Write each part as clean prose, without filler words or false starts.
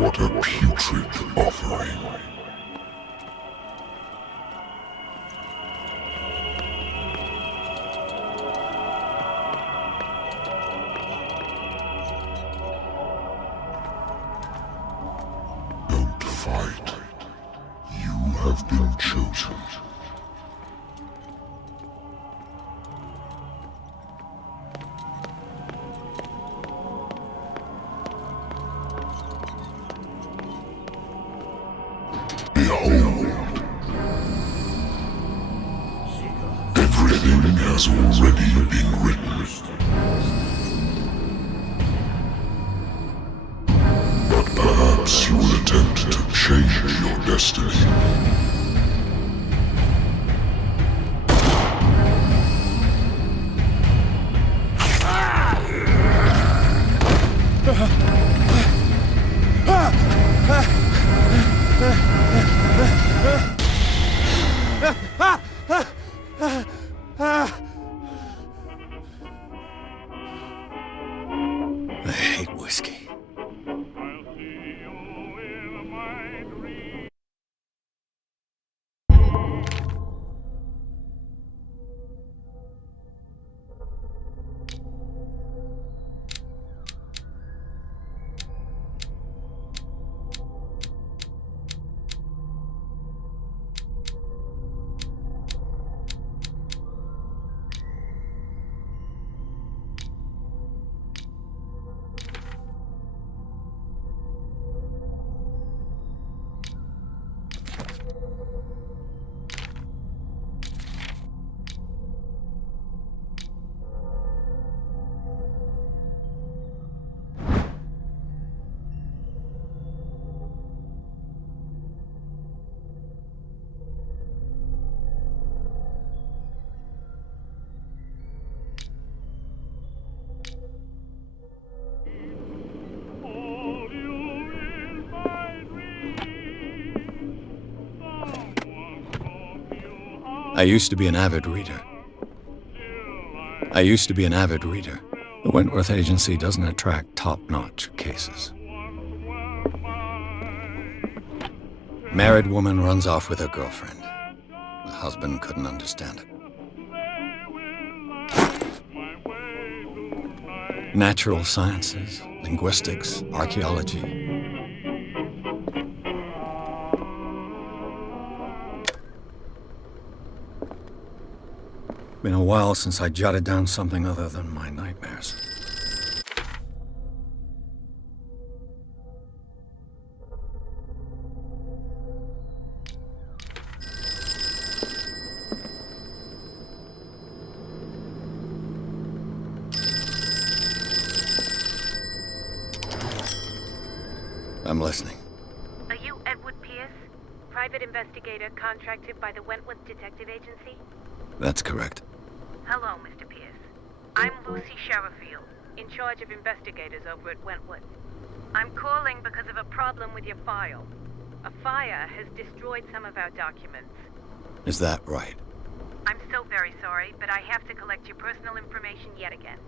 What a putrid offering. Don't fight. You have been chosen. Everything has already been written. But perhaps you will attempt to change your destiny. I hate whiskey. I used to be an avid reader. The Wentworth Agency doesn't attract top-notch cases. Married woman runs off with her girlfriend. The husband couldn't understand it. Natural sciences, linguistics, archaeology. Been a while since I jotted down something other than my nightmares. I'm listening. Are you Edward Pierce, private investigator contracted by the Wentworth Detective Agency? That's correct. Hello, Mr. Pierce. I'm Lucy Sherifield, in charge of investigators over at Wentworth. I'm calling because of a problem with your file. A fire has destroyed some of our documents. Is that right? I'm so very sorry, but I have to collect your personal information yet again.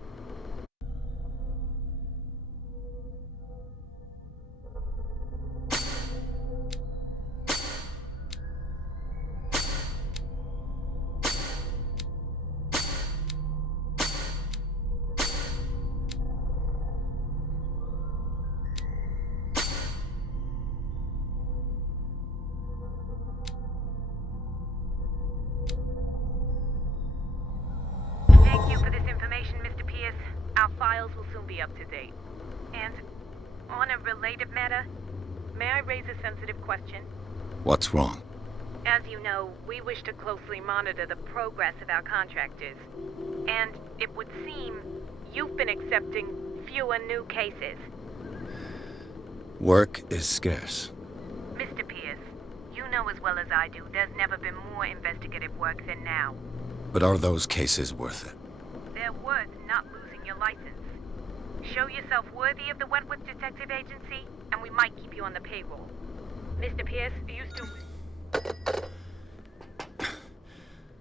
Thank you for this information, Mr. Pierce. Our files will soon be up to date. And on a related matter, may I raise a sensitive question? What's wrong? As you know, we wish to closely monitor the progress of our contractors. And it would seem you've been accepting fewer new cases. Work is scarce. Mr. Pierce, you know as well as I do, there's never been more investigative work than now. But are those cases worth it? They're worth not losing your license. Show yourself worthy of the Wentworth Detective Agency, and we might keep you on the payroll. Mr. Pierce, are you still...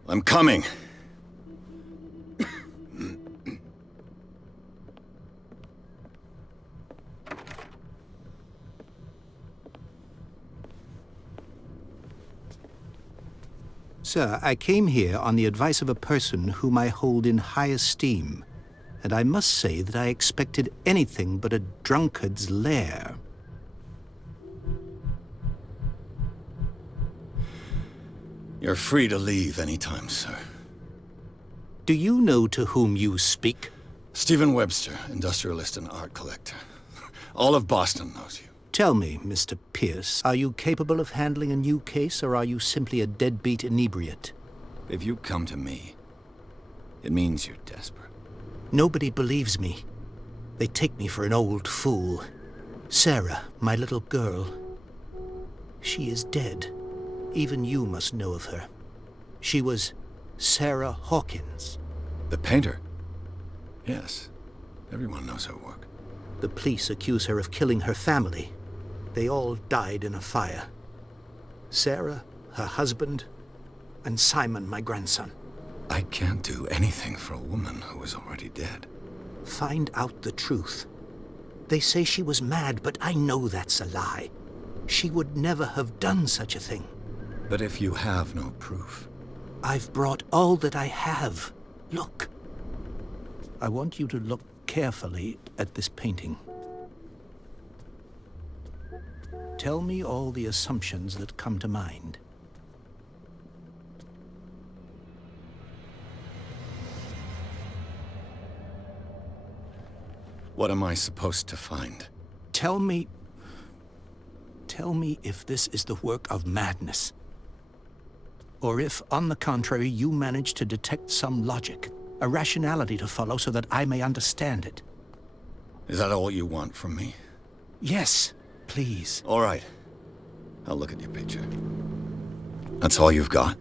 I'm coming. Sir, I came here on the advice of a person whom I hold in high esteem, and I must say that I expected anything but a drunkard's lair. You're free to leave anytime, sir. Do you know to whom you speak? Stephen Webster, industrialist and art collector. All of Boston knows you. Tell me, Mr. Pierce, are you capable of handling a new case, or are you simply a deadbeat inebriate? If you come to me, it means you're desperate. Nobody believes me. They take me for an old fool. Sarah, my little girl, she is dead. Even you must know of her. She was Sarah Hawkins. The painter? Yes. Everyone knows her work. The police accuse her of killing her family. They all died in a fire. Sarah, her husband, and Simon, my grandson. I can't do anything for a woman who is already dead. Find out the truth. They say she was mad, but I know that's a lie. She would never have done such a thing. But if you have no proof... I've brought all that I have. Look. I want you to look carefully at this painting. Tell me all the assumptions that come to mind. What am I supposed to find? Tell me if this is the work of madness. Or if, on the contrary, you manage to detect some logic, a rationality to follow so that I may understand it. Is that all you want from me? Yes, please. All right. I'll look at your picture. That's all you've got?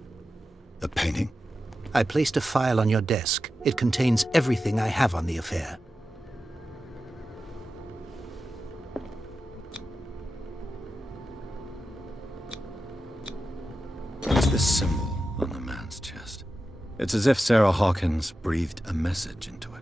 The painting? I placed a file on your desk. It contains everything I have on the affair. What's this symbol on the man's chest? It's as if Sarah Hawkins breathed a message into it.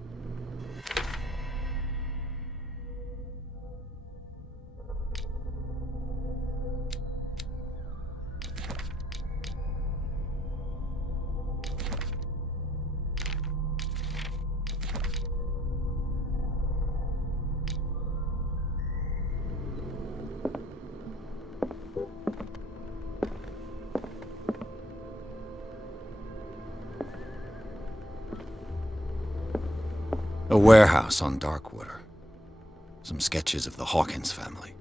A warehouse on Darkwater. Some sketches of the Hawkins family.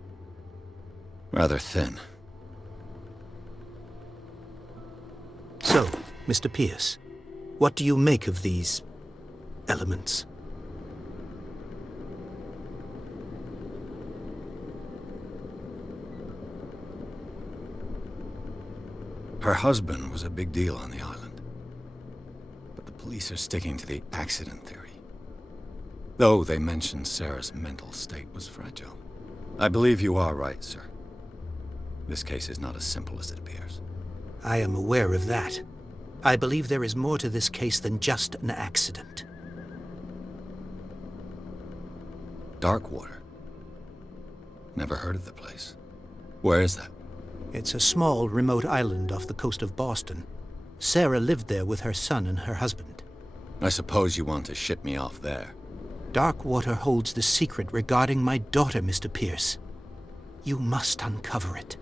Rather thin. So, Mr. Pierce, what do you make of these elements? Her husband was a big deal on the island. But the police are sticking to the accident theory. Though they mentioned Sarah's mental state was fragile. I believe you are right, sir. This case is not as simple as it appears. I am aware of that. I believe there is more to this case than just an accident. Darkwater? Never heard of the place. Where is that? It's a small, remote island off the coast of Boston. Sarah lived there with her son and her husband. I suppose you want to ship me off there. Darkwater holds the secret regarding my daughter, Mr. Pierce. You must uncover it.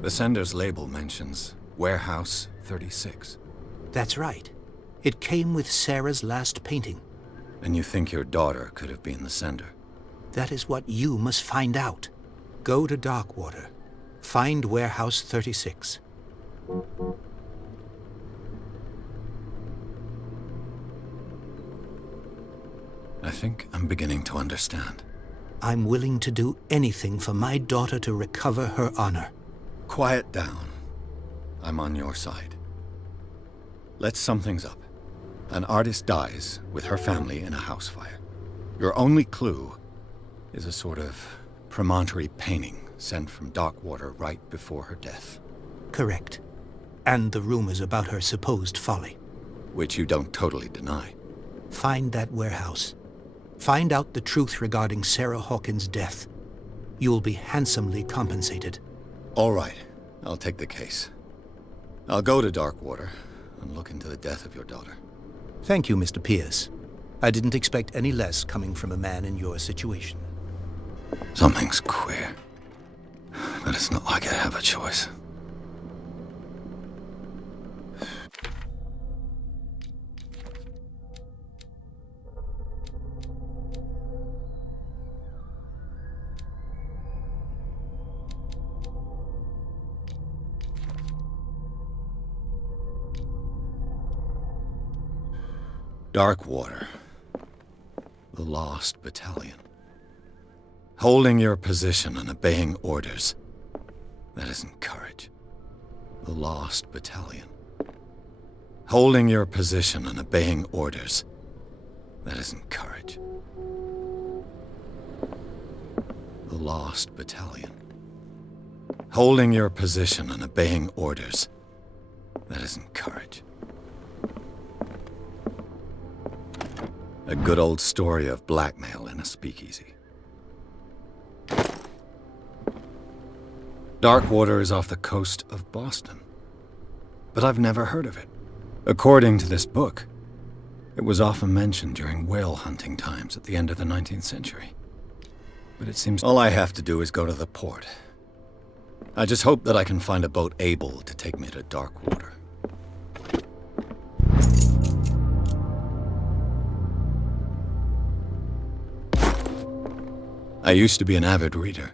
The sender's label mentions Warehouse 36. That's right. It came with Sarah's last painting. And you think your daughter could have been the sender? That is what you must find out. Go to Darkwater. Find Warehouse 36. I think I'm beginning to understand. I'm willing to do anything for my daughter to recover her honor. Quiet down. I'm on your side. Let's sum things up. An artist dies with her family in a house fire. Your only clue is a sort of promontory painting sent from Darkwater right before her death. Correct. And the rumors about her supposed folly. Which you don't totally deny. Find that warehouse. Find out the truth regarding Sarah Hawkins' death. You'll be handsomely compensated. All right, I'll take the case. I'll go to Darkwater and look into the death of your daughter. Thank you, Mr. Pierce. I didn't expect any less coming from a man in your situation. Something's queer. But it's not like I have a choice. Darkwater. The Lost Battalion. Holding your position and obeying orders. That isn't courage. The Lost Battalion. Holding your position and obeying orders. That isn't courage. The Lost Battalion. Holding your position and obeying orders. That isn't courage. A good old story of blackmail in a speakeasy. Darkwater is off the coast of Boston. But I've never heard of it. According to this book, it was often mentioned during whale hunting times at the end of the 19th century. But it seems all I have to do is go to the port. I just hope that I can find a boat able to take me to Darkwater. I used to be an avid reader.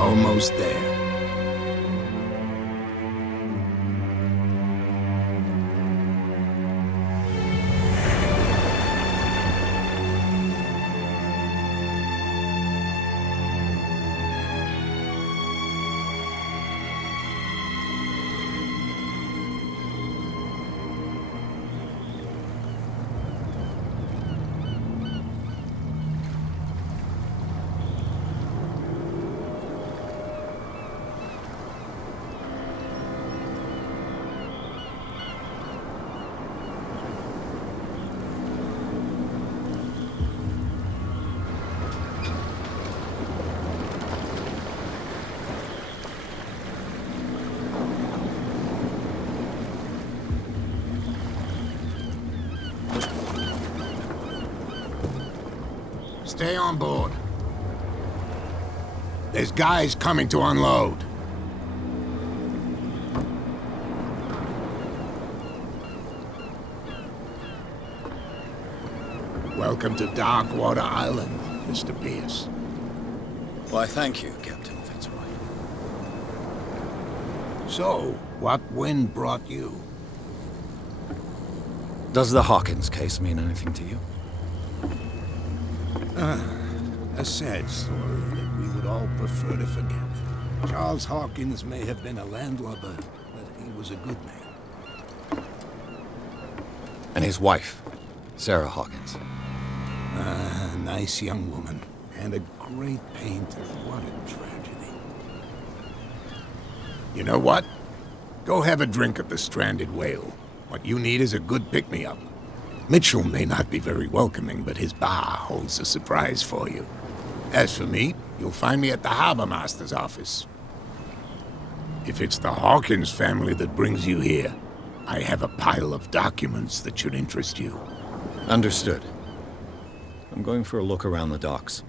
Almost there. Stay on board. There's guys coming to unload. Welcome to Darkwater Island, Mr. Pierce. Why, thank you, Captain Fitzroy. So, what wind brought you? Does the Hawkins case mean anything to you? A sad story that we would all prefer to forget. Charles Hawkins may have been a landlubber, but he was a good man. And his wife, Sarah Hawkins. A nice young woman, and a great painter. What a tragedy. You know what? Go have a drink at the Stranded Whale. What you need is a good pick-me-up. Mitchell may not be very welcoming, but his bar holds a surprise for you. As for me, you'll find me at the Harbor Master's office. If it's the Hawkins family that brings you here, I have a pile of documents that should interest you. Understood. I'm going for a look around the docks.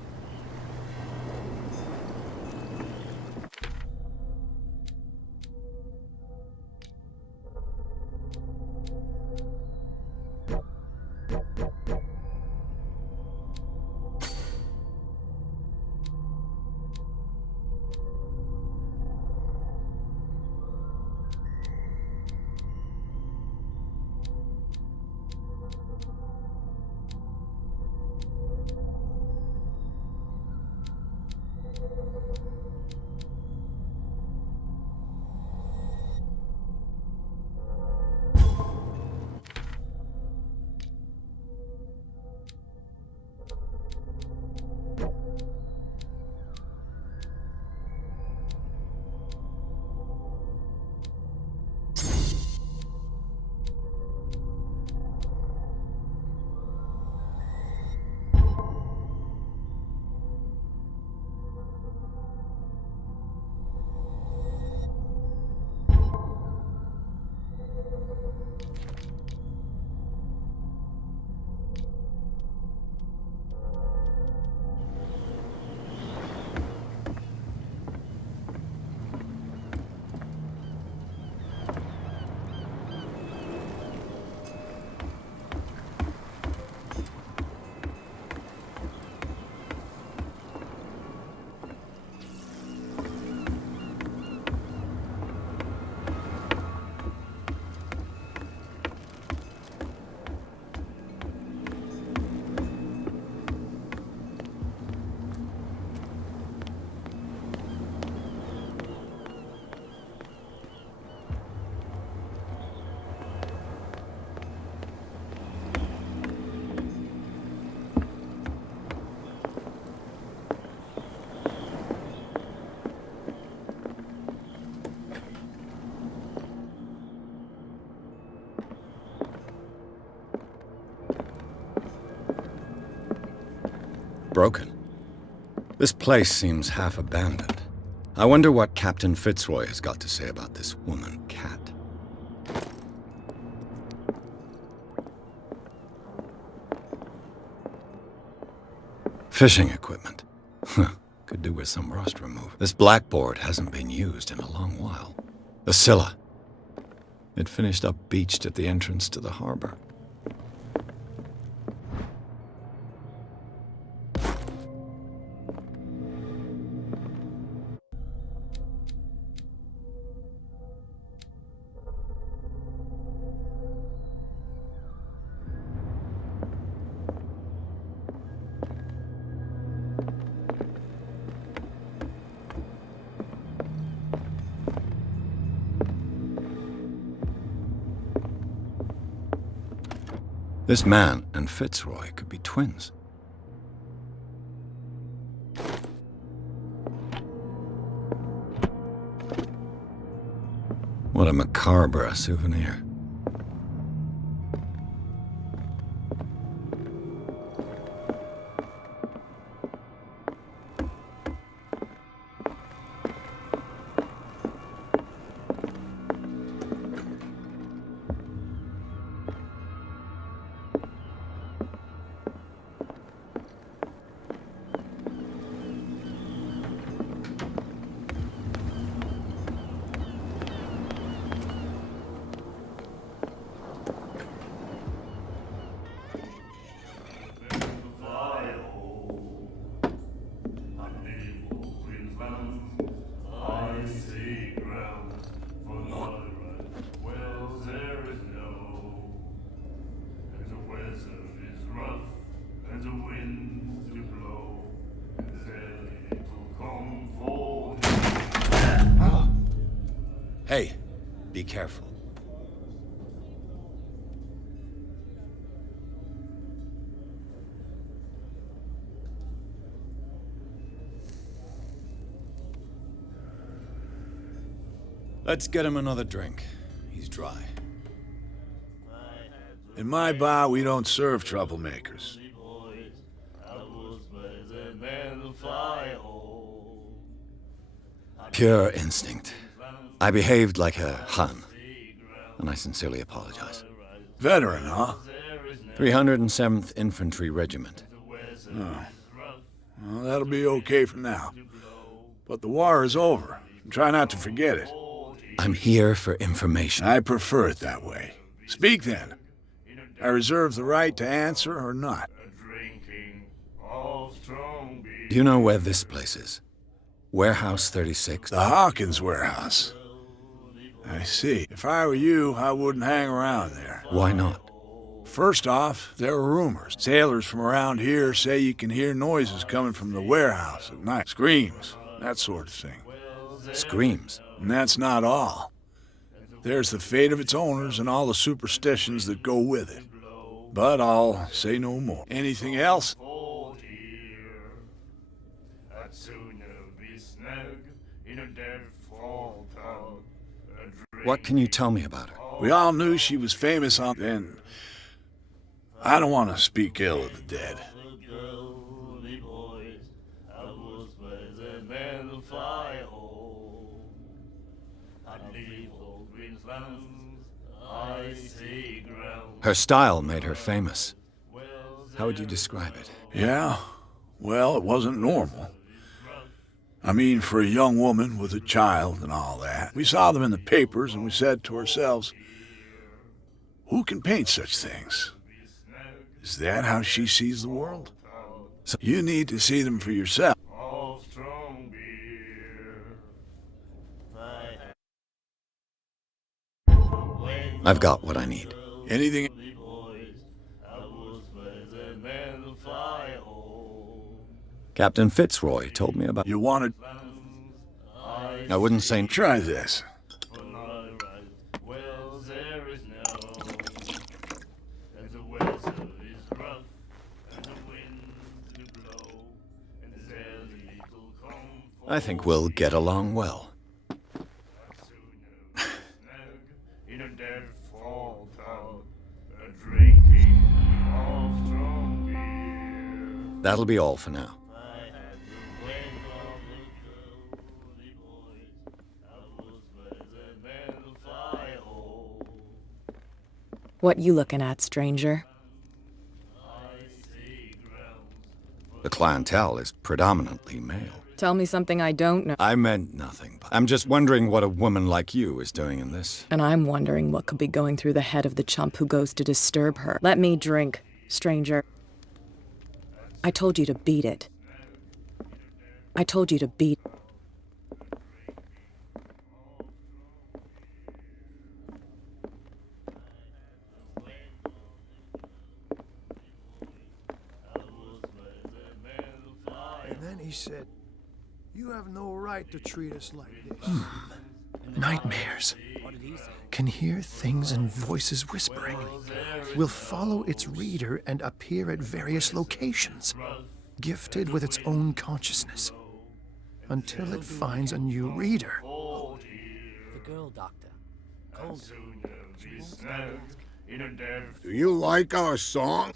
Broken. This place seems half abandoned. I wonder what Captain Fitzroy has got to say about this woman, Cat. Fishing equipment. Could do with some rust removal. This blackboard hasn't been used in a long while. The Scylla. It finished up beached at the entrance to the harbor. This man and Fitzroy could be twins. What a macabre souvenir. Hey, be careful. Let's get him another drink. He's dry. In my bar, we don't serve troublemakers. Pure instinct. I behaved like a Hun, and I sincerely apologize. Veteran, huh? 307th Infantry Regiment. Well, that'll be okay for now. But the war is over. Try not to forget it. I'm here for information. I prefer it that way. Speak then. I reserve the right to answer or not. Do you know where this place is? Warehouse 36? The Hawkins warehouse. I see. If I were you, I wouldn't hang around there. Why not? First off, there are rumors. Sailors from around here say you can hear noises coming from the warehouse at night. Screams, that sort of thing. Screams. And that's not all. There's the fate of its owners and all the superstitions that go with it. But I'll say no more. Anything else? What can you tell me about her? We all knew she was famous and I don't want to speak ill of the dead. Her style made her famous. How would you describe it? Yeah, well, it wasn't normal. I mean, for a young woman with a child and all that. We saw them in the papers and we said to ourselves, who can paint such things? Is that how she sees the world? So you need to see them for yourself. I've got what I need. Anything? Captain Fitzroy told me about... You wanted? I wouldn't say... Try this. I think we'll get along well. That'll be all for now. What you looking at, stranger? The clientele is predominantly male. Tell me something I don't know. I meant nothing. I'm just wondering what a woman like you is doing in this. And I'm wondering what could be going through the head of the chump who goes to disturb her. Let me drink, stranger. I told you to beat it. I told you to beat... And then he said, "You have no right to treat us like this." Nightmares. Can hear things and voices whispering. Will follow its reader and appear at various locations, gifted with its own consciousness, until it finds a new reader. The girl doctor. Do you like our song?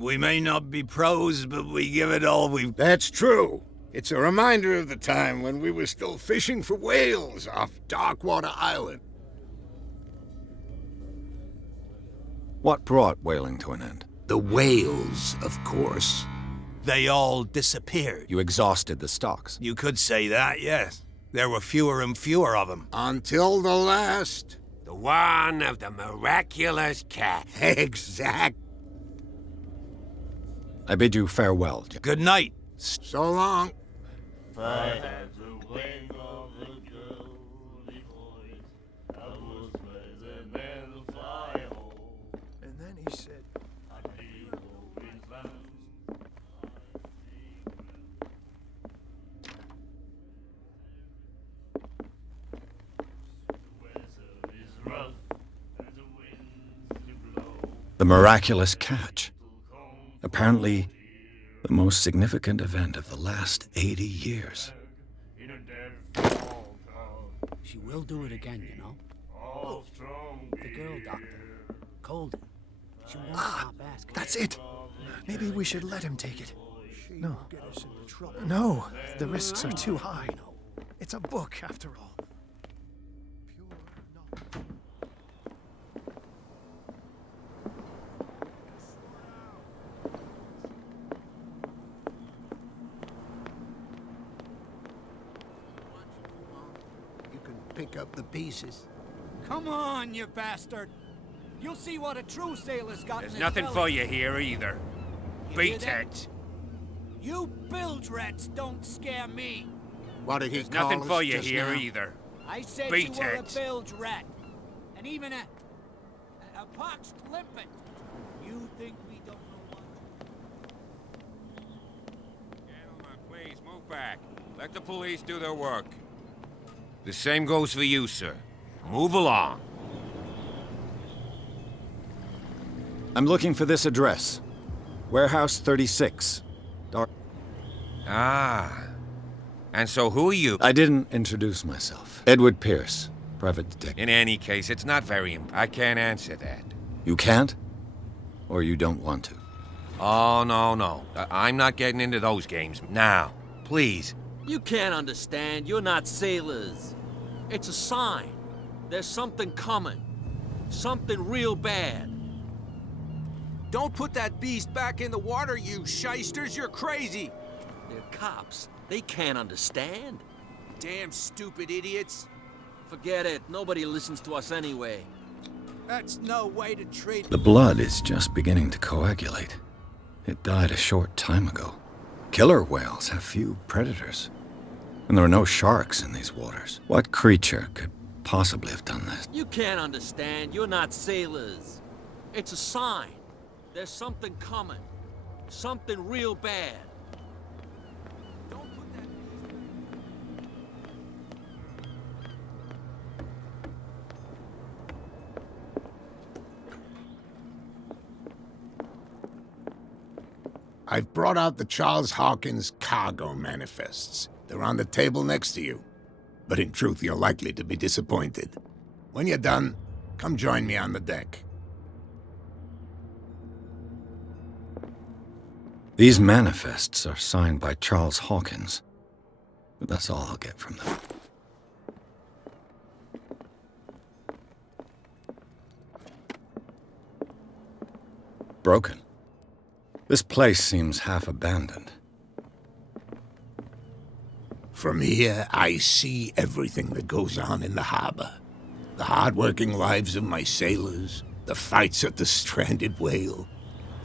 We may not be pros, but we give it all we've... That's true. It's a reminder of the time when we were still fishing for whales off Darkwater Island. What brought whaling to an end? The whales, of course. They all disappeared. You exhausted the stocks. You could say that, yes. There were fewer and fewer of them. Until the last. The one of the miraculous cat. Exact. I bid you farewell. Good night. So long. And then he said, The miraculous catch. Apparently, the most significant event of the last 80 years. She will do it again, you know. Oh, the girl doctor. Colden. She won't stop asking. That's it. Maybe we should let him take it. No, the risks are too high. It's a book, after all. You can pick up the pieces. Come on, you bastard! You'll see what a true sailor's got. There's nothing for you here either. Beat it. You bilge rats don't scare me. What did he call us? Nothing for you here either. I said Beat you were it. a bilge rat, and even a pox limpet. You think we don't know what? Gentlemen, please move back. Let the police do their work. The same goes for you, sir. Move along. I'm looking for this address. Warehouse 36. Ah. And so who are you? I didn't introduce myself. Edward Pierce, private detective. In any case, it's not very I can't answer that. You can't? Or you don't want to? Oh, no. I'm not getting into those games. Now, please. You can't understand. You're not sailors. It's a sign. There's something coming. Something real bad. Don't put that beast back in the water, you shysters. You're crazy. They're cops. They can't understand. Damn stupid idiots. Forget it. Nobody listens to us anyway. That's no way to treat... The blood is just beginning to coagulate. It died a short time ago. Killer whales have few predators. And there are no sharks in these waters. What creature could possibly have done this? You can't understand. You're not sailors. It's a sign. There's something coming. Something real bad. Don't put that... I've brought out the Charles Hawkins cargo manifests. They're on the table next to you. But in truth, you're likely to be disappointed. When you're done, come join me on the deck. These manifests are signed by Charles Hawkins. But that's all I'll get from them. Broken. This place seems half abandoned. From here, I see everything that goes on in the harbor. The hard-working lives of my sailors, the fights at the stranded whale.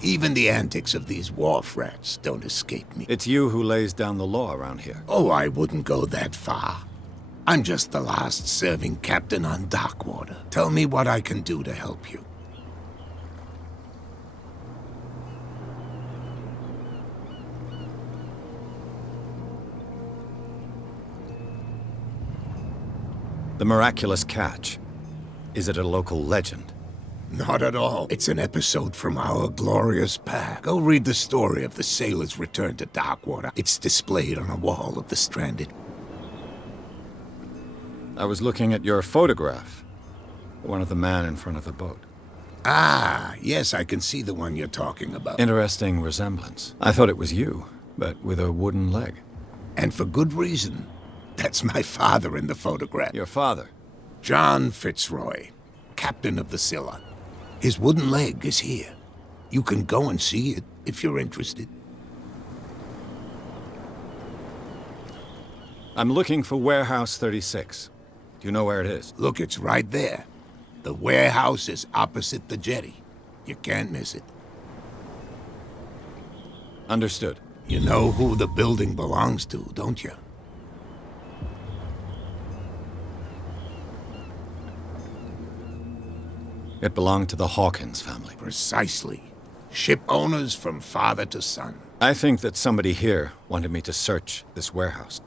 Even the antics of these wharf rats don't escape me. It's you who lays down the law around here. Oh, I wouldn't go that far. I'm just the last serving captain on Darkwater. Tell me what I can do to help you. The miraculous catch. Is it a local legend? Not at all. It's an episode from our glorious past. Go read the story of the sailor's return to Darkwater. It's displayed on a wall of the stranded. I was looking at your photograph. One of the man in front of the boat. Ah, yes, I can see the one you're talking about. Interesting resemblance. I thought it was you, but with a wooden leg. And for good reason. That's my father in the photograph. Your father? John Fitzroy, captain of the Scylla. His wooden leg is here. You can go and see it if you're interested. I'm looking for Warehouse 36. Do you know where it is? Look, it's right there. The warehouse is opposite the jetty. You can't miss it. Understood. You know who the building belongs to, don't you? It belonged to the Hawkins family. Precisely. Ship owners from father to son. I think that somebody here wanted me to search this warehouse.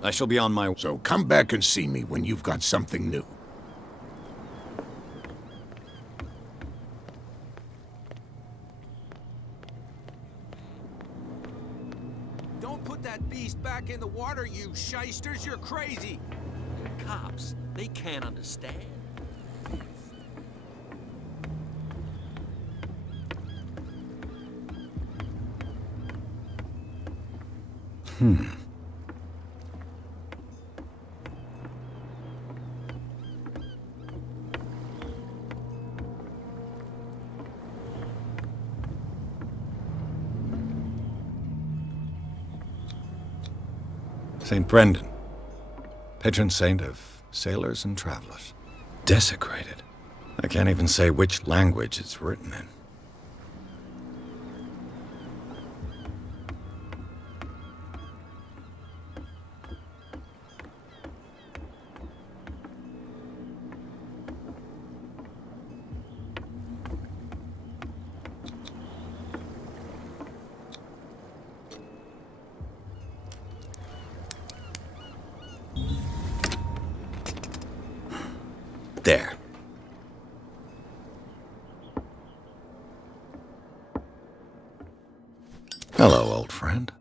I shall be on my... So come back and see me when you've got something new. put that beast back in the water, you shysters. You're crazy. The cops, they can't understand. St. Brendan, patron saint of sailors and travelers. Desecrated. I can't even say which language it's written in. There. Hello, old friend.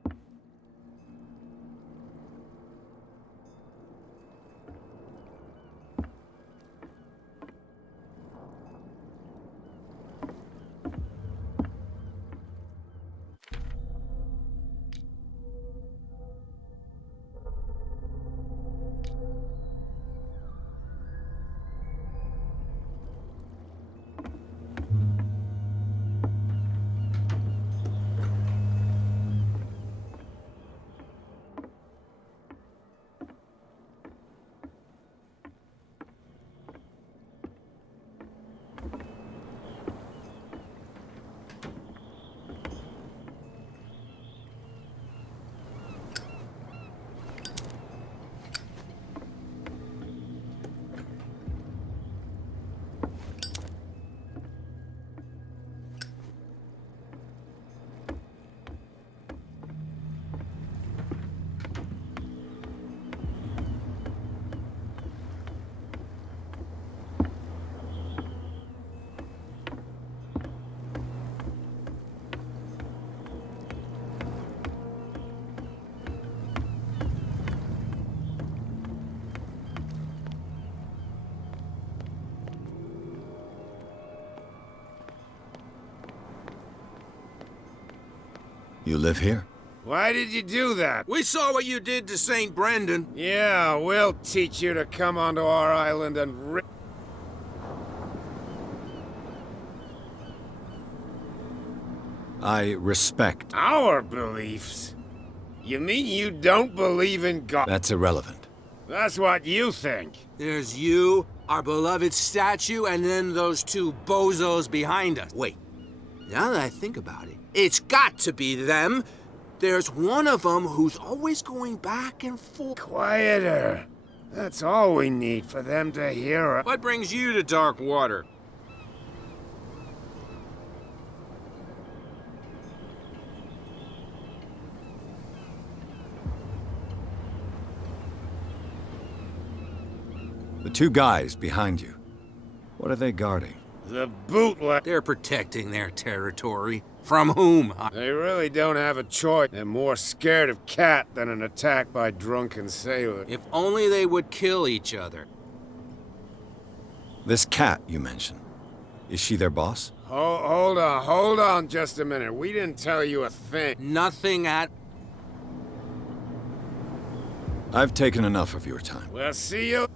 You live here? Why did you do that? We saw what you did to St. Brendan. Yeah, we'll teach you to come onto our island and I respect. our beliefs? You mean you don't believe in God? That's irrelevant. That's what you think. There's you, our beloved statue, and then those two bozos behind us. Wait, now that I think about it, it's got to be them. There's one of them who's always going back and forth. Quieter. That's all we need for them to hear us. What brings you to dark water? The two guys behind you. What are they guarding? The bootleg. They're protecting their territory. From whom? They really don't have a choice. They're more scared of Cat than an attack by drunken sailors. If only they would kill each other. This Cat you mentioned. Is she their boss? Hold on just a minute. We didn't tell you a thing. Nothing at... I've taken enough of your time. We'll see you.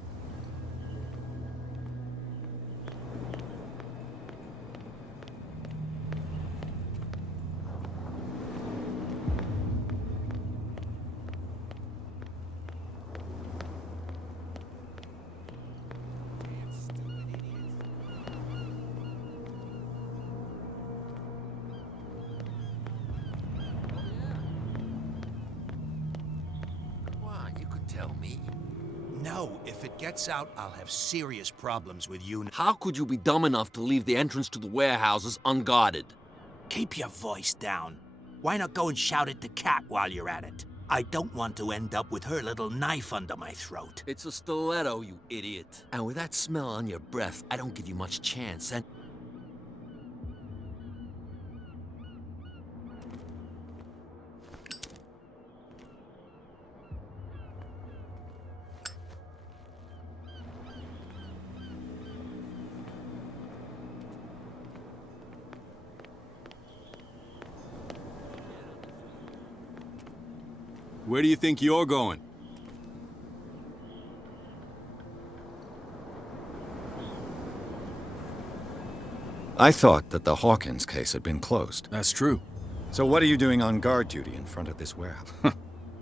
Tell me. No, if it gets out, I'll have serious problems with you. How could you be dumb enough to leave the entrance to the warehouses unguarded? Keep your voice down. Why not go and shout at the Cat while you're at it? I don't want to end up with her little knife under my throat. It's a stiletto, you idiot. And with that smell on your breath, I don't give you much chance, and... Where do you think you're going? I thought that the Hawkins case had been closed. That's true. So what are you doing on guard duty in front of this warehouse?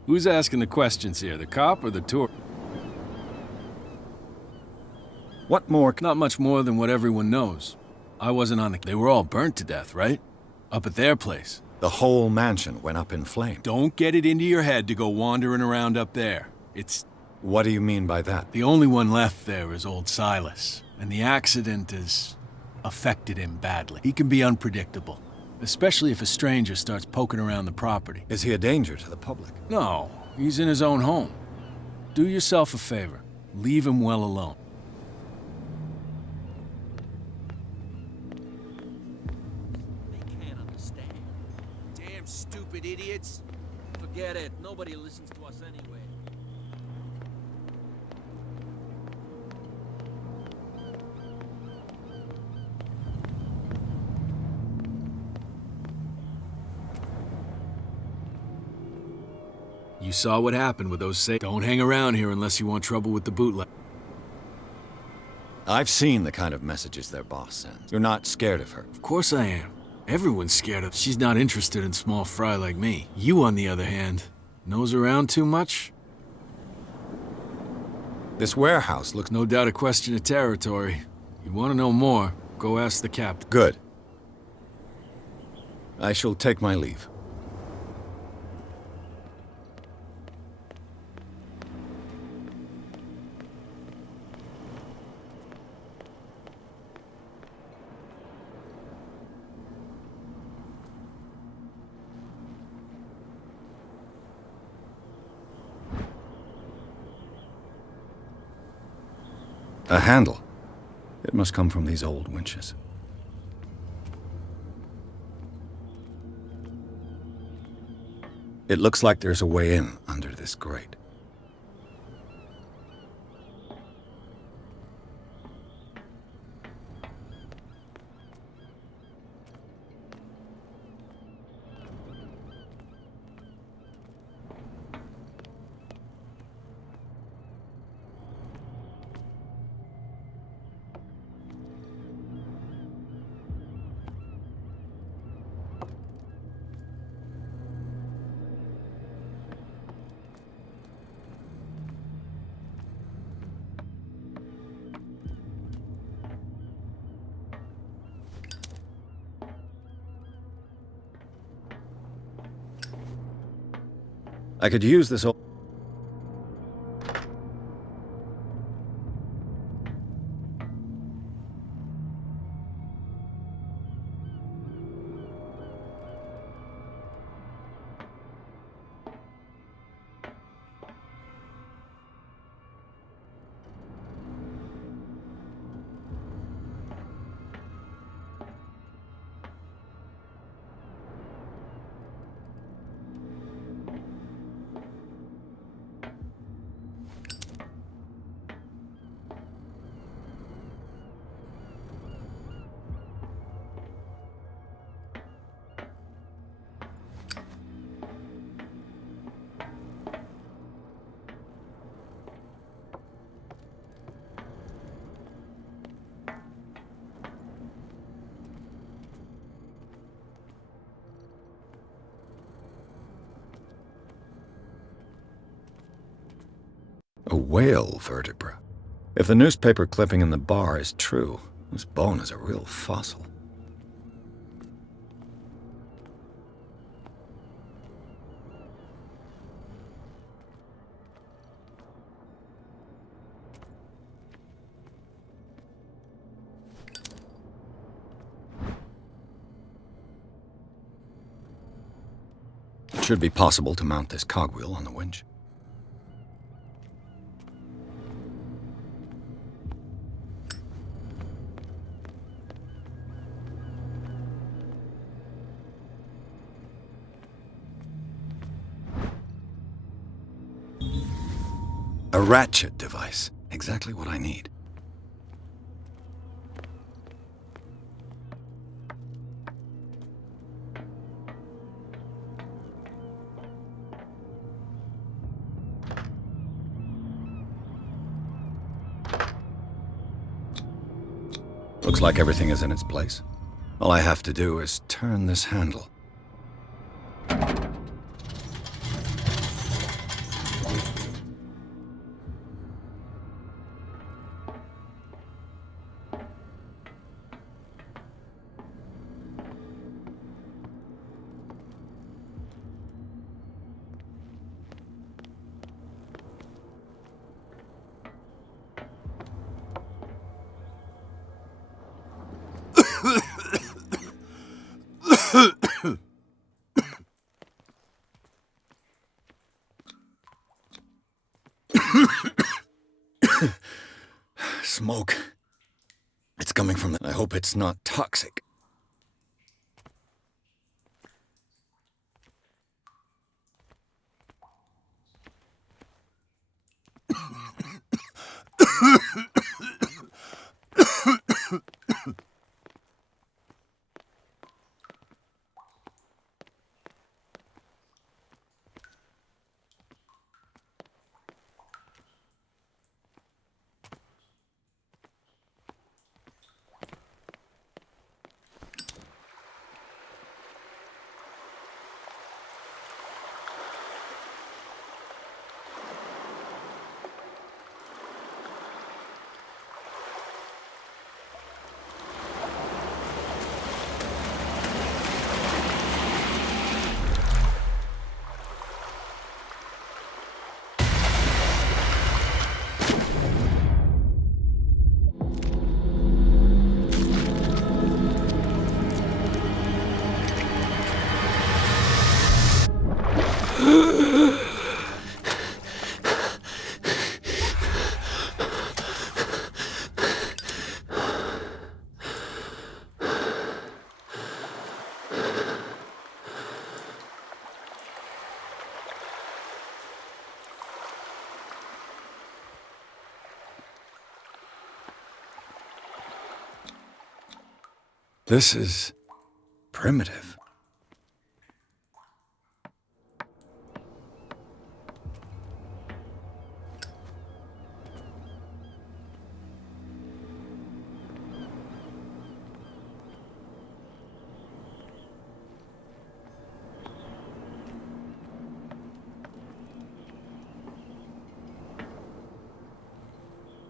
Who's asking the questions here, the cop or the tour? What more? Not much more than what everyone knows. I wasn't on the... They were all burnt to death, right? Up at their place. The whole mansion went up in flames. Don't get it into your head to go wandering around up there. It's... What do you mean by that? The only one left there is old Silas, and the accident has affected him badly. He can be unpredictable, especially if a stranger starts poking around the property. Is he a danger to the public? No, he's in his own home. Do yourself a favor. Leave him well alone. Stupid idiots. Forget it. Nobody listens to us anyway. You saw what happened with those Don't hang around here unless you want trouble with the bootleg. I've seen the kind of messages their boss sends. You're not scared of her. Of course I am. Everyone's scared of... She's not interested in small fry like me. You, on the other hand, nose around too much? This warehouse looks... No doubt a question of territory. You want to know more, go ask the captain. Good. I shall take my leave. A handle. It must come from these old winches. It looks like there's a way in under this grate. I could use this old... A whale vertebra. If the newspaper clipping in the bar is true, this bone is a real fossil. It should be possible to mount this cogwheel on the winch. A ratchet device. Exactly what I need. Looks like everything is in its place. All I have to do is turn this handle. Smoke. It's coming from I hope it's not toxic. This is primitive.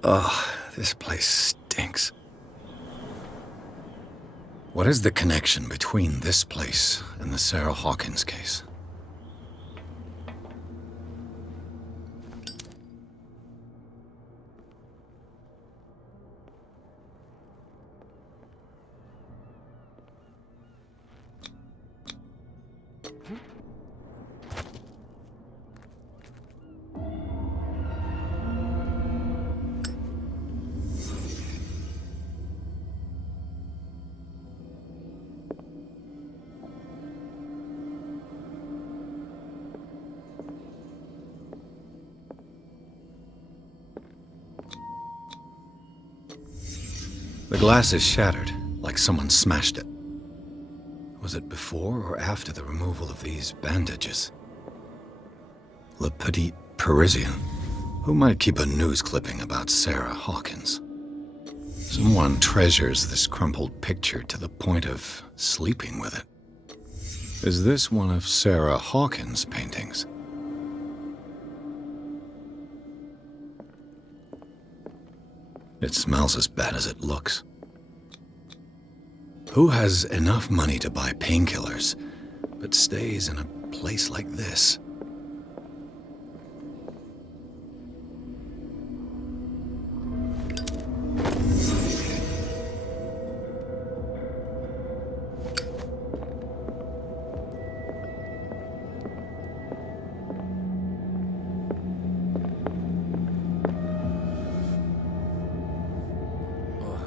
Ugh, this place stinks. What is the connection between this place and the Sarah Hawkins case? The glass is shattered, like someone smashed it. Was it before or after the removal of these bandages? Le Petit Parisien. Who might keep a news clipping about Sarah Hawkins? Someone treasures this crumpled picture to the point of sleeping with it. Is this one of Sarah Hawkins' paintings? It smells as bad as it looks. Who has enough money to buy painkillers, but stays in a place like this?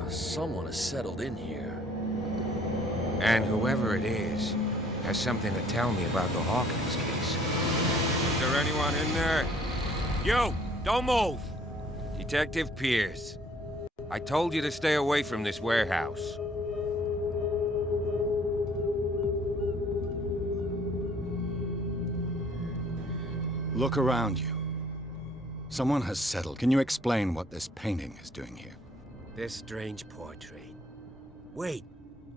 Someone has settled in here. And whoever it is has something to tell me about the Hawkins case. Is there anyone in there? You! Don't move! Detective Pierce. I told you to stay away from this warehouse. Look around you. Someone has settled. Can you explain what this painting is doing here? This strange portrait. Wait,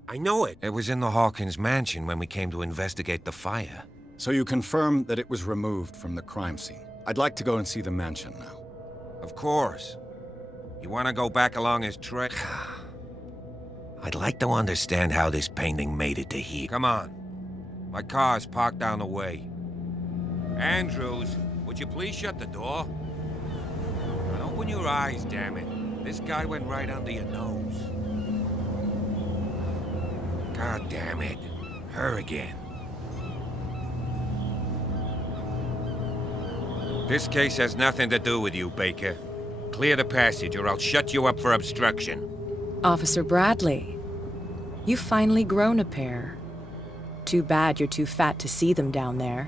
I know it. It was in the Hawkins mansion when we came to investigate the fire. So you confirm that it was removed from the crime scene. I'd like to go and see the mansion now. Of course. You want to go back along his trail? I'd like to understand how this painting made it to here. Come on. My car's parked down the way. Andrews, would you please shut the door? And open your eyes, damn it. This guy went right under your nose. God damn it. Her again. This case has nothing to do with you, Baker. Clear the passage or I'll shut you up for obstruction. Officer Bradley, you've finally grown a pair. Too bad you're too fat to see them down there.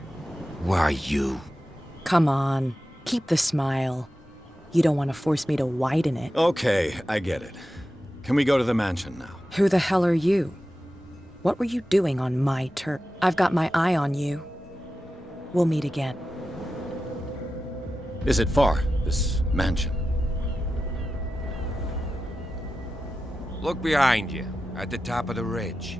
Why you? Come on, keep the smile. You don't want to force me to widen it. Okay, I get it. Can we go to the mansion now? Who the hell are you? What were you doing on my turf? I've got my eye on you. We'll meet again. Is it far, this mansion? Look behind you, at the top of the ridge.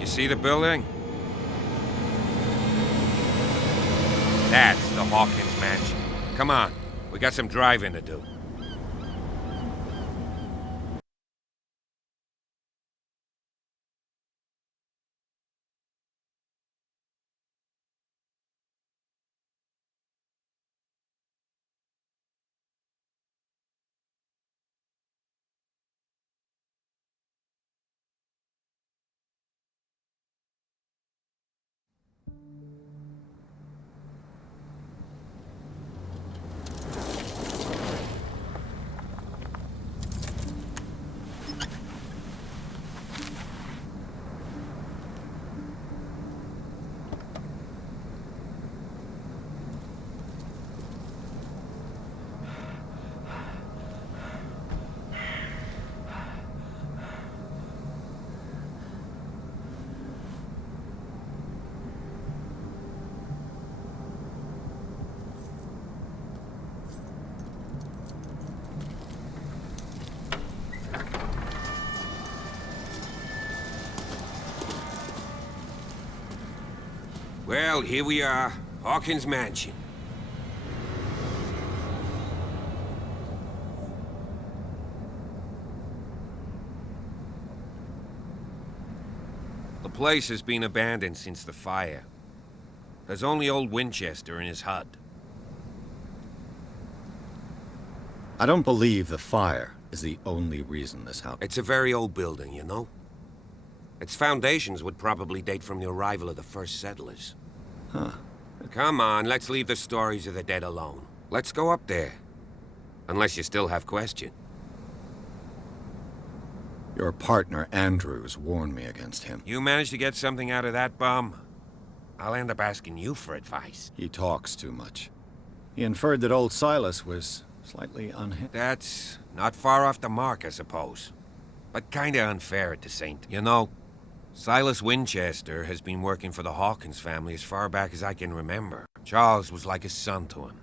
You see the building? That's the Hawkins mansion. Come on, we got some driving to do. Well, here we are, Hawkins Mansion. The place has been abandoned since the fire. There's only old Winchester in his hut. I don't believe the fire is the only reason this happened. It's a very old building, you know? Its foundations would probably date from the arrival of the first settlers. Huh. Come on, let's leave the stories of the dead alone. Let's go up there. Unless you still have questions. Your partner, Andrews, warned me against him. You managed to get something out of that bum? I'll end up asking you for advice. He talks too much. He inferred that old Silas was slightly unhinged. That's not far off the mark, I suppose. But kinda unfair at the same time. You know, Silas Winchester has been working for the Hawkins family as far back as I can remember. Charles was like a son to him.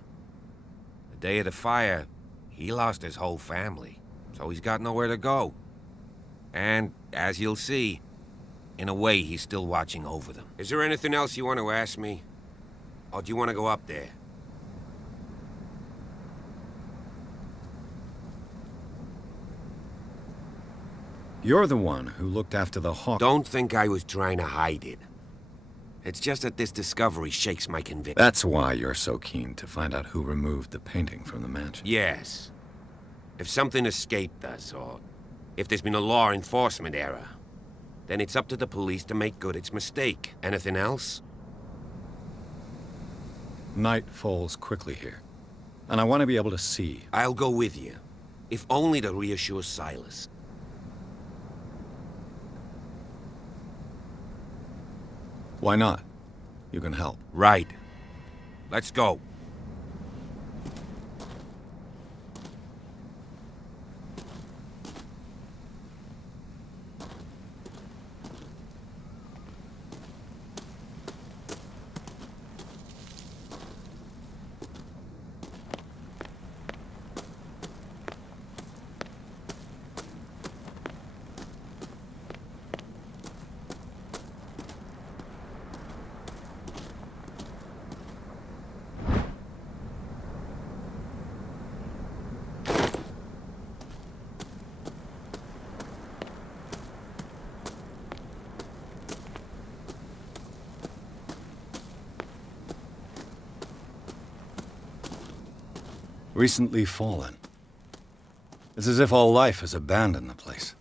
The day of the fire, he lost his whole family, so he's got nowhere to go. And, as you'll see, in a way, he's still watching over them. Is there anything else you want to ask me? Or do you want to go up there? You're the one who looked after the Hawk. Don't think I was trying to hide it. It's just that this discovery shakes my conviction. That's why you're so keen to find out who removed the painting from the mansion. Yes. If something escaped us, or if there's been a law enforcement error, then it's up to the police to make good its mistake. Anything else? Night falls quickly here, and I want to be able to see. I'll go with you, if only to reassure Silas. Why not? You can help. Right. Let's go. Recently fallen. It's as if all life has abandoned the place.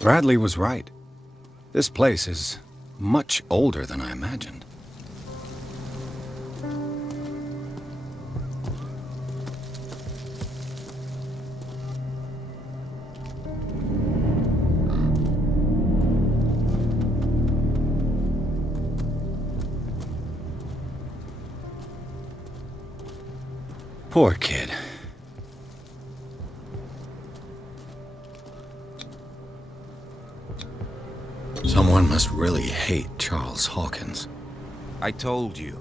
Bradley was right. This place is much older than I imagined. Poor kid. Someone must really hate Charles Hawkins. I told you.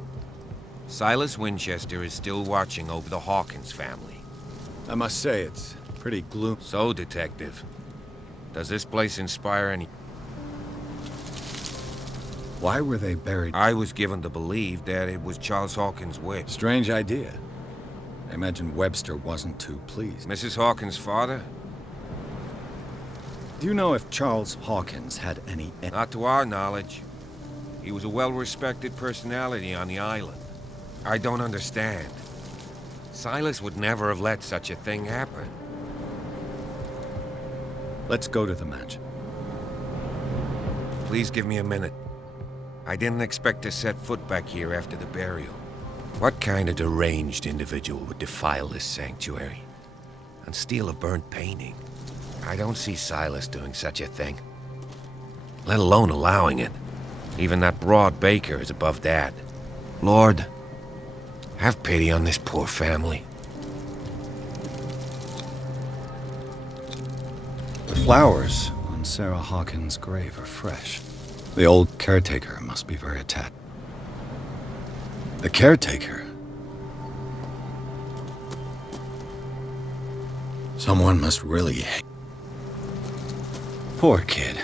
Silas Winchester is still watching over the Hawkins family. I must say, it's pretty gloomy. So, Detective, does this place inspire any... Why were they buried? I was given to believe that it was Charles Hawkins' wish. Strange idea. I imagine Webster wasn't too pleased. Mrs. Hawkins' father? Do you know if Charles Hawkins had any... Not to our knowledge. He was a well-respected personality on the island. I don't understand. Silas would never have let such a thing happen. Let's go to the mansion. Please give me a minute. I didn't expect to set foot back here after the burial. What kind of deranged individual would defile this sanctuary and steal a burnt painting? I don't see Silas doing such a thing, let alone allowing it. Even that broad baker is above that. Lord, have pity on this poor family. The flowers on Sarah Hawkins' grave are fresh. The old caretaker must be very attached. The caretaker? Someone must really hate... Poor kid.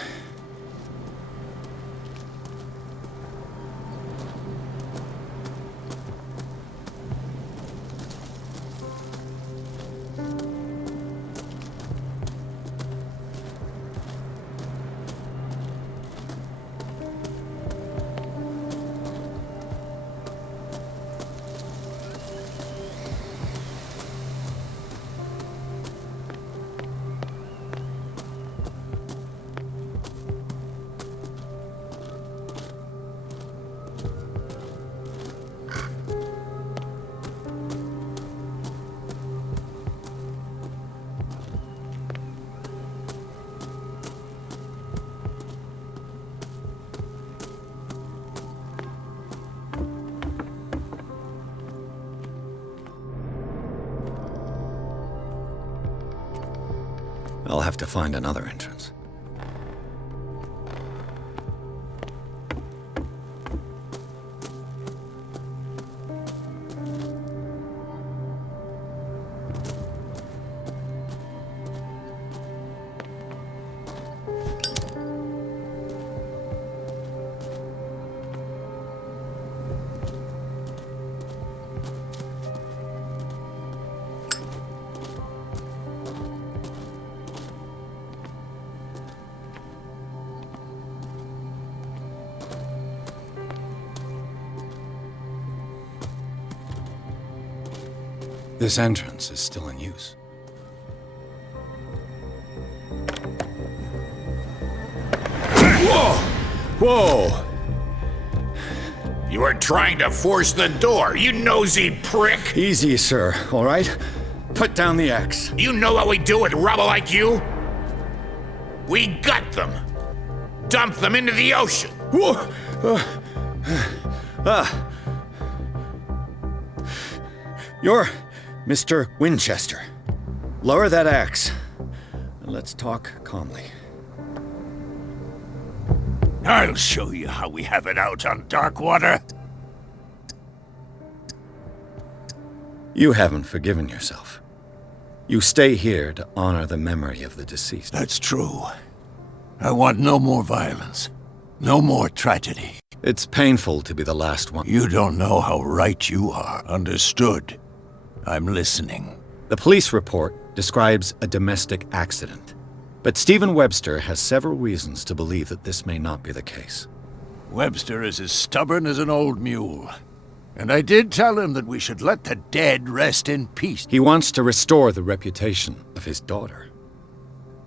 I'll have to find another entrance. This entrance is still in use. Whoa! Whoa! You are trying to force the door, you nosy prick! Easy, sir, all right? Put down the axe. You know what we do with rubble like you? We gut them. Dump them into the ocean. Whoa! You're Mr. Winchester. Lower that axe. Let's talk calmly. I'll show you how we have it out on Darkwater. You haven't forgiven yourself. You stay here to honor the memory of the deceased. That's true. I want no more violence. No more tragedy. It's painful to be the last one. You don't know how right you are. Understood. I'm listening. The police report describes a domestic accident. But Stephen Webster has several reasons to believe that this may not be the case. Webster is as stubborn as an old mule. And I did tell him that we should let the dead rest in peace. He wants to restore the reputation of his daughter.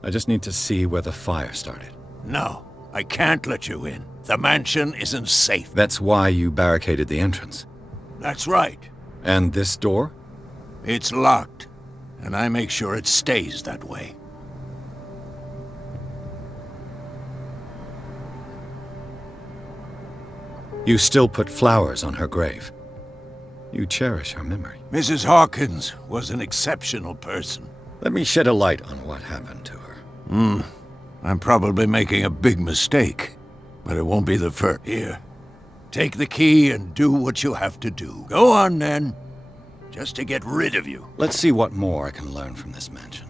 I just need to see where the fire started. No, I can't let you in. The mansion isn't safe. That's why you barricaded the entrance. That's right. And this door? It's locked, and I make sure it stays that way. You still put flowers on her grave. You cherish her memory. Mrs. Hawkins was an exceptional person. Let me shed a light on what happened to her. I'm probably making a big mistake, but it won't be the first. Here, take the key and do what you have to do. Go on, then. Just to get rid of you. Let's see what more I can learn from this mansion.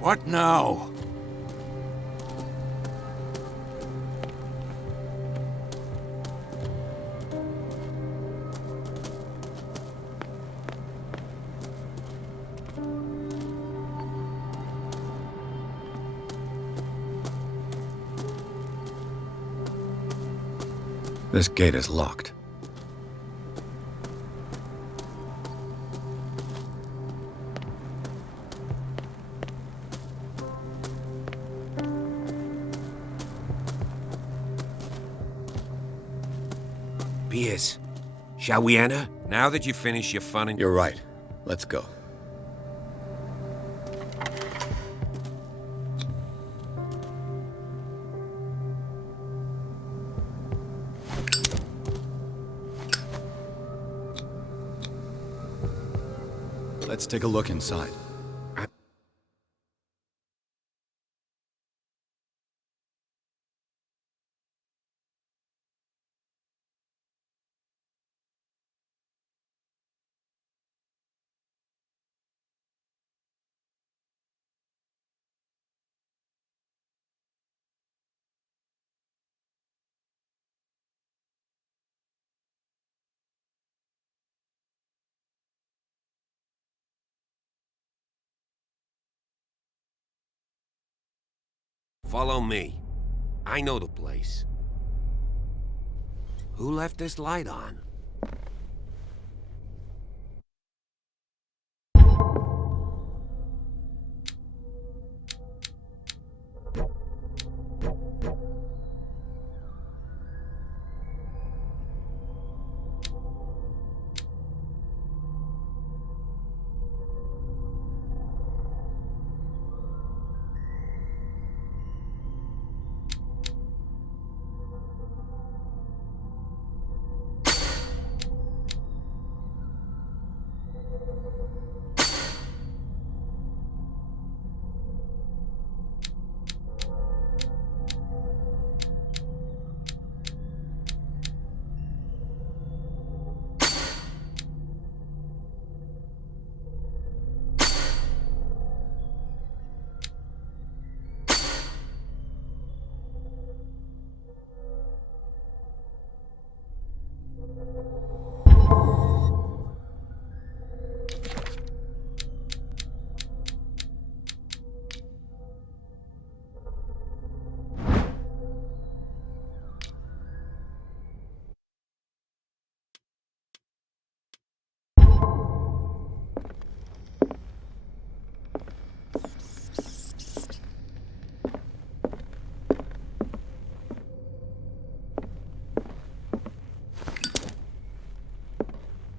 What now? This gate is locked. Pierce, shall we enter? Now that you've finished your fun and... You're right. Let's go. Let's take a look inside. Follow me. I know the place. Who left this light on?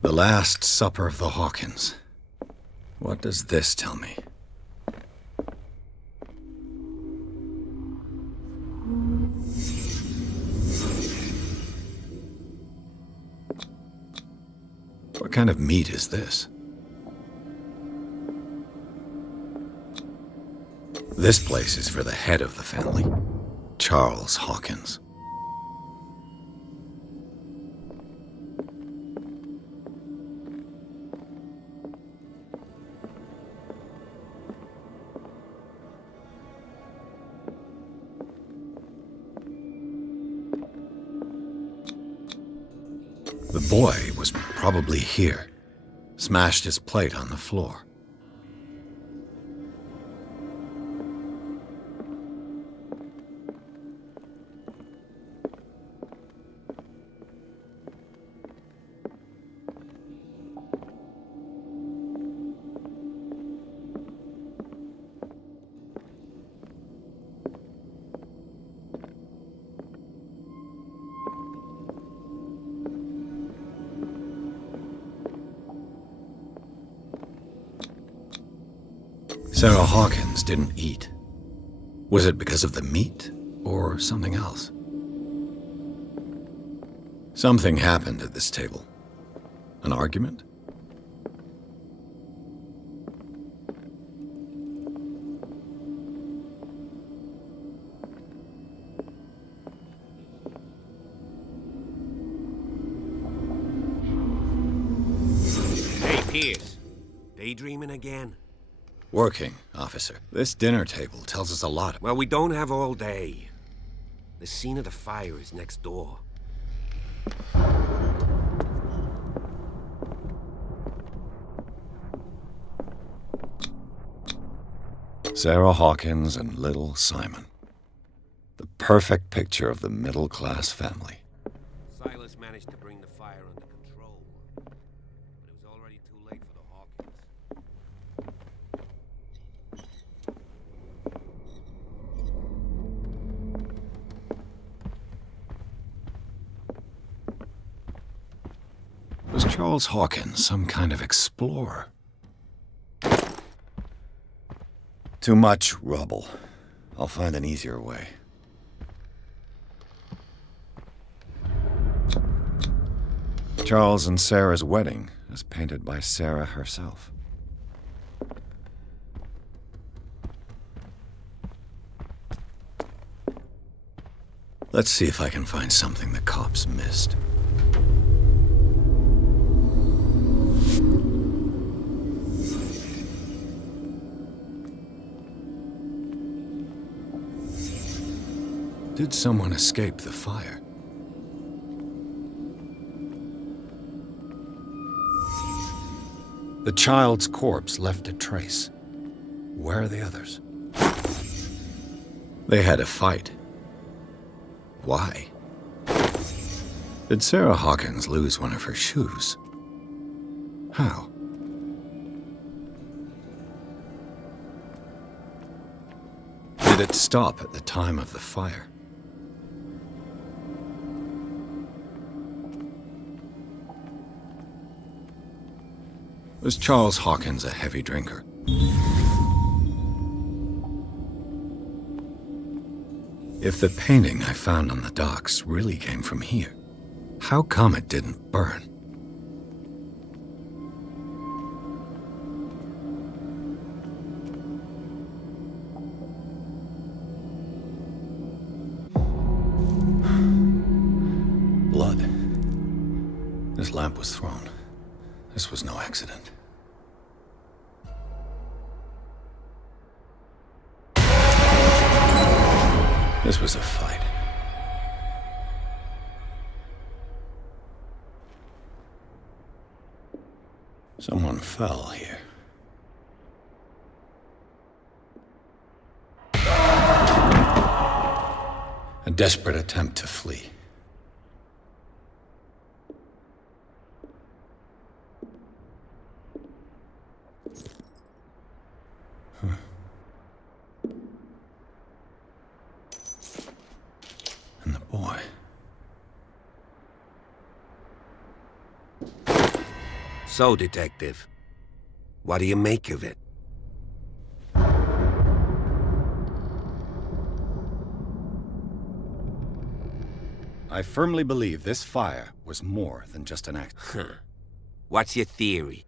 The Last Supper of the Hawkins. What does this tell me? What kind of meat is this? This place is for the head of the family, Charles Hawkins. The boy was probably here, smashed his plate on the floor. Sarah Hawkins didn't eat. Was it because of the meat, or something else? Something happened at this table. An argument? Hey, Pierce. Daydreaming again? Working, officer. This dinner table tells us a lot. Well, we don't have all day. The scene of the fire is next door. Sarah Hawkins and little Simon. The perfect picture of the middle-class family. Silas managed to bring the fire under control, but it was already too late for the Hawkins. Was Charles Hawkins some kind of explorer? Too much rubble. I'll find an easier way. Charles and Sarah's wedding, as painted by Sarah herself. Let's see if I can find something the cops missed. Did someone escape the fire? The child's corpse left a trace. Where are the others? They had a fight. Why? Did Sarah Hawkins lose one of her shoes? How? Did it stop at the time of the fire? Was Charles Hawkins a heavy drinker? If the painting I found on the docks really came from here, how come it didn't burn? Blood. This lamp was thrown. This was no accident. This was a fight. Someone fell here. A desperate attempt to flee. And the boy. So, Detective, what do you make of it? I firmly believe this fire was more than just an accident. What's your theory?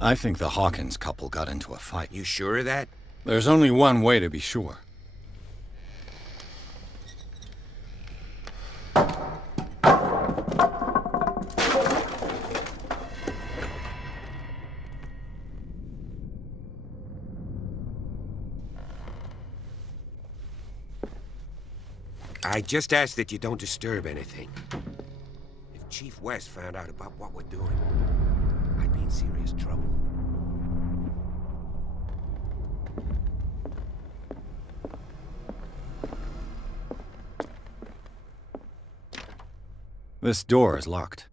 I think the Hawkins couple got into a fight. You sure of that? There's only one way to be sure. I just ask that you don't disturb anything. If Chief West found out about what we're doing, I'd be in serious trouble. This door is locked.